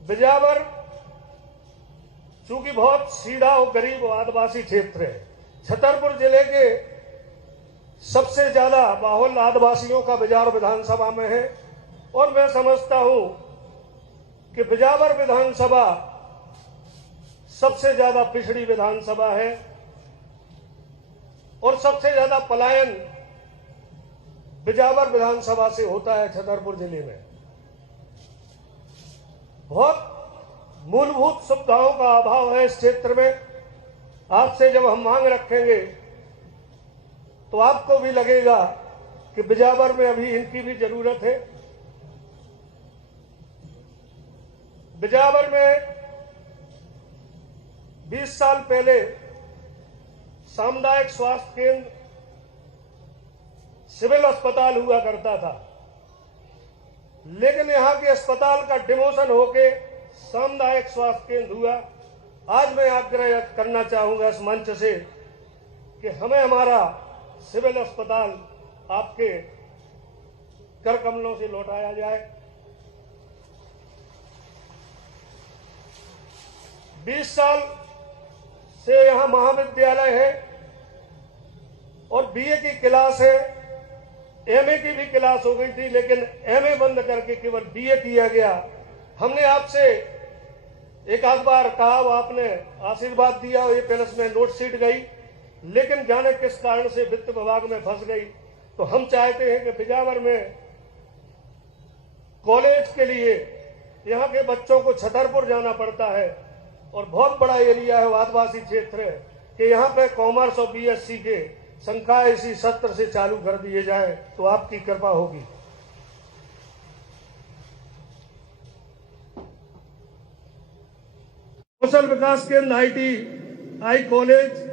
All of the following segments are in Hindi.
बिजावर चूंकि बहुत सीधा और गरीब आदिवासी क्षेत्र है, छतरपुर जिले के सबसे ज्यादा बाहुल आदिवासियों का बिजावर विधानसभा में है और मैं समझता हूं कि बिजावर विधानसभा सबसे ज्यादा पिछड़ी विधानसभा है और सबसे ज्यादा पलायन बिजावर विधानसभा से होता है। छतरपुर जिले में बहुत मूलभूत सुविधाओं का अभाव है इस क्षेत्र में। आपसे जब हम मांग रखेंगे तो आपको भी लगेगा कि बिजावर में अभी इनकी भी जरूरत है। बिजावर में 20 साल पहले सामुदायिक स्वास्थ्य केंद्र सिविल अस्पताल हुआ करता था, लेकिन यहां के अस्पताल का डिमोशन होके सामुदायिक स्वास्थ्य केंद्र हुआ। आज मैं आग्रह करना चाहूंगा इस मंच से कि हमें हमारा सिविल अस्पताल आपके कर कमलों से लौटाया जाए। 20 साल से यहां महाविद्यालय है और बीए की क्लास है, एमए की भी क्लास हो गई थी, लेकिन एमए बंद करके केवल बीए किया गया। हमने आपसे एक आध बार कहा, आपने आशीर्वाद दिया, ये प्लस में नोट शीट गई, लेकिन जाने किस कारण से वित्त विभाग में फंस गई। तो हम चाहते हैं कि बिजावर में कॉलेज के लिए यहाँ के बच्चों को छतरपुर जाना पड़ता है और बहुत बड़ा एरिया है, आदिवासी क्षेत्र है, कि यहाँ पे कॉमर्स और बीएससी के संकाय इसी सत्र से चालू कर दिए जाए तो आपकी कृपा होगी। कौशल विकास केंद्र ITI कॉलेज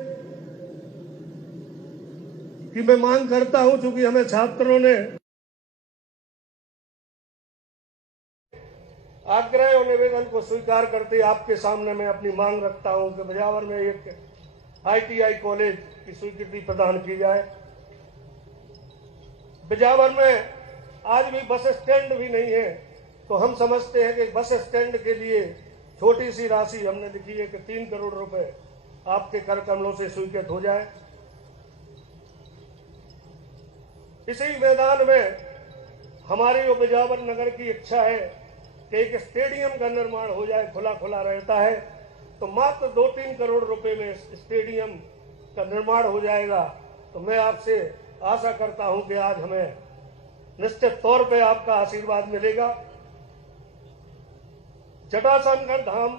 की मैं मांग करता हूं, चूंकि हमें छात्रों ने आग्रह और निवेदन को स्वीकार करते आपके सामने मैं अपनी मांग रखता हूं कि बिजावर में एक ITI कॉलेज की स्वीकृति प्रदान की जाए। बिजावर में आज भी बस स्टैंड भी नहीं है, तो हम समझते हैं कि बस स्टैंड के लिए छोटी सी राशि हमने लिखी है कि 3 करोड़ रुपए आपके कर कमलों से स्वीकृत हो जाए। इसी मैदान में हमारी बिजावर नगर की इच्छा है कि एक स्टेडियम का निर्माण हो जाए, खुला खुला रहता है, तो मात्र 2-3 करोड़ रुपए में स्टेडियम का निर्माण हो जाएगा। तो मैं आपसे आशा करता हूं कि आज हमें निश्चित तौर पे आपका आशीर्वाद मिलेगा। जटाशंकर धाम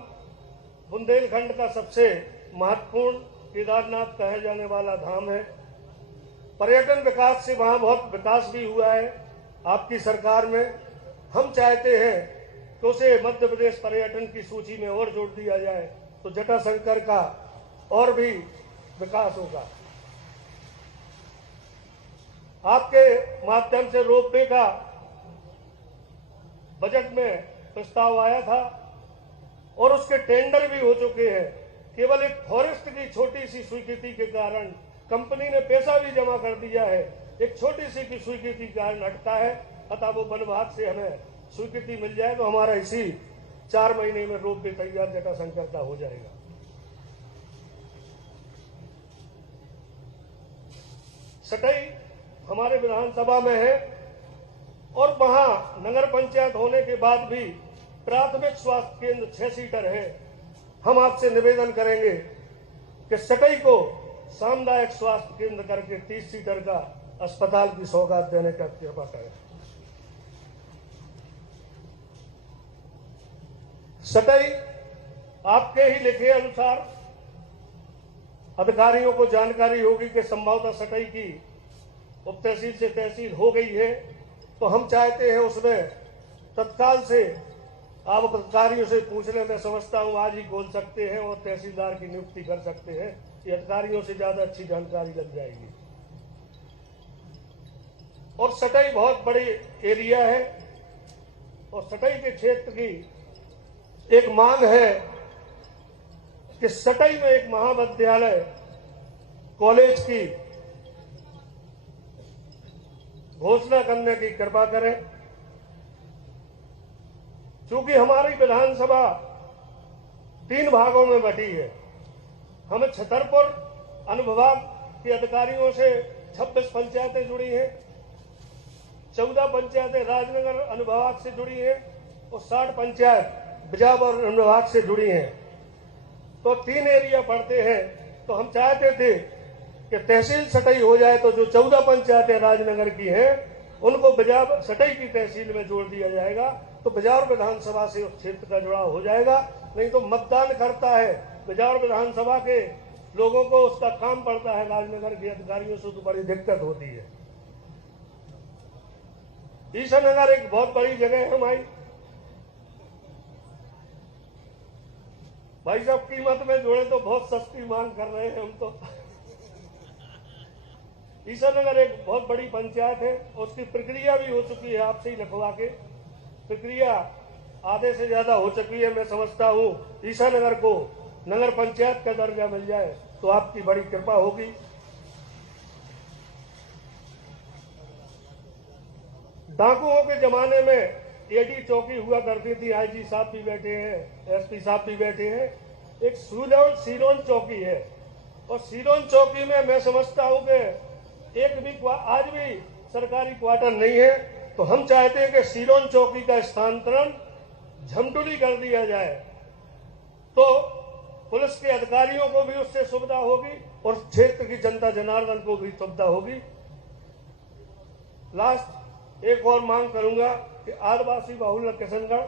बुंदेलखंड का सबसे महत्वपूर्ण केदारनाथ कहे जाने वाला धाम है। पर्यटन विकास से वहां बहुत विकास भी हुआ है आपकी सरकार में। हम चाहते हैं कि उसे मध्य प्रदेश पर्यटन की सूची में और जोड़ दिया जाए तो जटाशंकर का और भी विकास होगा। आपके माध्यम से रोपवे का बजट में प्रस्ताव आया था और उसके टेंडर भी हो चुके हैं। केवल एक फॉरेस्ट की छोटी सी स्वीकृति के कारण कंपनी ने पैसा भी जमा कर दिया है, एक छोटी सी की स्वीकृति के कारण अटका है। अतः वो वन विभाग से हमें स्वीकृति मिल जाए तो हमारा इसी 4 महीने में रोपवे तैयार जटाशंकर का हो जाएगा। सटई हमारे विधानसभा में है और वहां नगर पंचायत होने के बाद भी प्राथमिक स्वास्थ्य केंद्र 6 सीटर है। हम आपसे निवेदन करेंगे कि सटई को सामुदायिक स्वास्थ्य केंद्र करके 30 सीटर का अस्पताल की सौगात देने का कृपा करें। सटई आपके ही लिखे अनुसार अधिकारियों को जानकारी होगी कि संभवतः सटई की उप तहसील से तहसील हो गई है, तो हम चाहते हैं उसमें तत्काल से आप अधिकारियों से पूछने में समझता हूं आज ही खोल सकते हैं और तहसीलदार की नियुक्ति कर सकते हैं। ये अधिकारियों से ज्यादा अच्छी जानकारी लग जाएगी। और सटई बहुत बड़ी एरिया है और सटई के क्षेत्र की एक मांग है कि सटई में एक महाविद्यालय कॉलेज की घोषणा करने की कृपा करें। चूंकि हमारी विधानसभा 3 भागों में बटी है, हमें छतरपुर अनुविभाग के अधिकारियों से 26 पंचायतें जुड़ी हैं, 14 पंचायतें राजनगर अनुविभाग से जुड़ी हैं और 60 पंचायत बिजावर अनुविभाग से जुड़ी हैं। तो 3 एरिया पड़ते हैं। तो हम चाहते थे कि तहसील सटई हो जाए, तो जो 14 पंचायतें राजनगर की हैं उनको बिजावर सटई की तहसील में जोड़ दिया जाएगा, तो बिजावर विधानसभा से उस क्षेत्र का जुड़ाव हो जाएगा। नहीं तो मतदान करता है बिजावर विधानसभा के लोगों को, उसका काम पड़ता है राजनगर के अधिकारियों से, तो बड़ी दिक्कत होती है। ईसानगर एक बहुत बड़ी जगह है हमारी। भाई साहब कीमत में जोड़े तो बहुत सस्ती मांग कर रहे हैं हम तो। ईसानगर एक बहुत बड़ी पंचायत है, उसकी प्रक्रिया भी हो चुकी है, आपसे ही लिखवा के प्रक्रिया आधे से ज्यादा हो चुकी है। मैं समझता हूं ईसानगर को नगर पंचायत का दर्जा मिल जाए तो आपकी बड़ी कृपा होगी। डाकुओं के जमाने में एडी चौकी हुआ करती थी, आईजी साहब भी बैठे हैं, एसपी साहब भी बैठे हैं। एक सीरोन चौकी है, और सीरोन चौकी में मैं समझता हूं कि एक भी आज भी सरकारी क्वार्टर नहीं है। तो हम चाहते हैं कि सीरोन चौकी का स्थानांतरण झमटुली कर दिया जाए, तो पुलिस के अधिकारियों को भी उससे सुविधा होगी और क्षेत्र की जनता जनार्दन को भी सुविधा होगी। लास्ट एक और मांग करूंगा कि आदिवासी बाहुल्य किशनगढ़,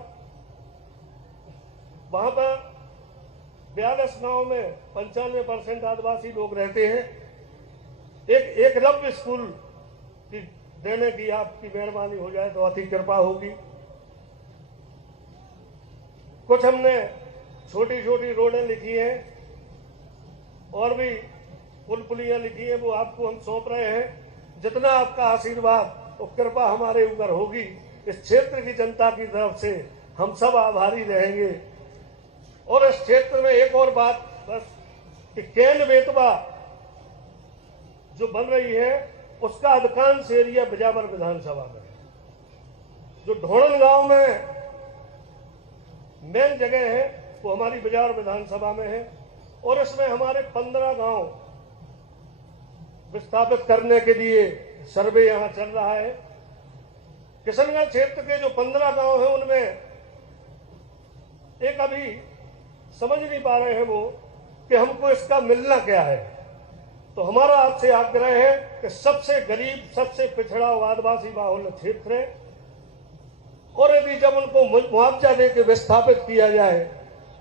वहां पर 42 गांव में 95% आदिवासी लोग रहते हैं। एक एकलव्य स्कूल की देने की आपकी मेहरबानी हो जाए तो अति कृपा होगी। कुछ हमने छोटी छोटी रोडें लिखी हैं और भी पुल पुलियां लिखी हैं, वो आपको हम सौंप रहे हैं। जितना आपका आशीर्वाद और कृपा हमारे ऊपर होगी, इस क्षेत्र की जनता की तरफ से हम सब आभारी रहेंगे। और इस क्षेत्र में एक और बात बस कि केन बेतवा जो बन रही है उसका अधिकांश एरिया बिजावर विधानसभा में है। जो ढोणन गांव में मेन जगह है वो हमारी बिजावर विधानसभा में है, और इसमें हमारे 15 गांव विस्थापित करने के लिए सर्वे यहां चल रहा है। किशनगढ़ क्षेत्र के जो 15 गांव हैं उनमें एक अभी समझ नहीं पा रहे हैं वो कि हमको इसका मिलना क्या है। तो हमारा आपसे आग्रह है कि सबसे गरीब, सबसे पिछड़ा आदिवासी बाहुल्य क्षेत्र है, और यदि जब उनको मुआवजा देकर विस्थापित किया जाए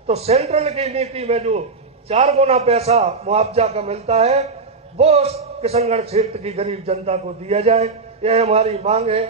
तो सेंट्रल की नीति में जो 4 गुना पैसा मुआवजा का मिलता है वो किशनगढ़ क्षेत्र की गरीब जनता को दिया जाए। यह हमारी मांग है।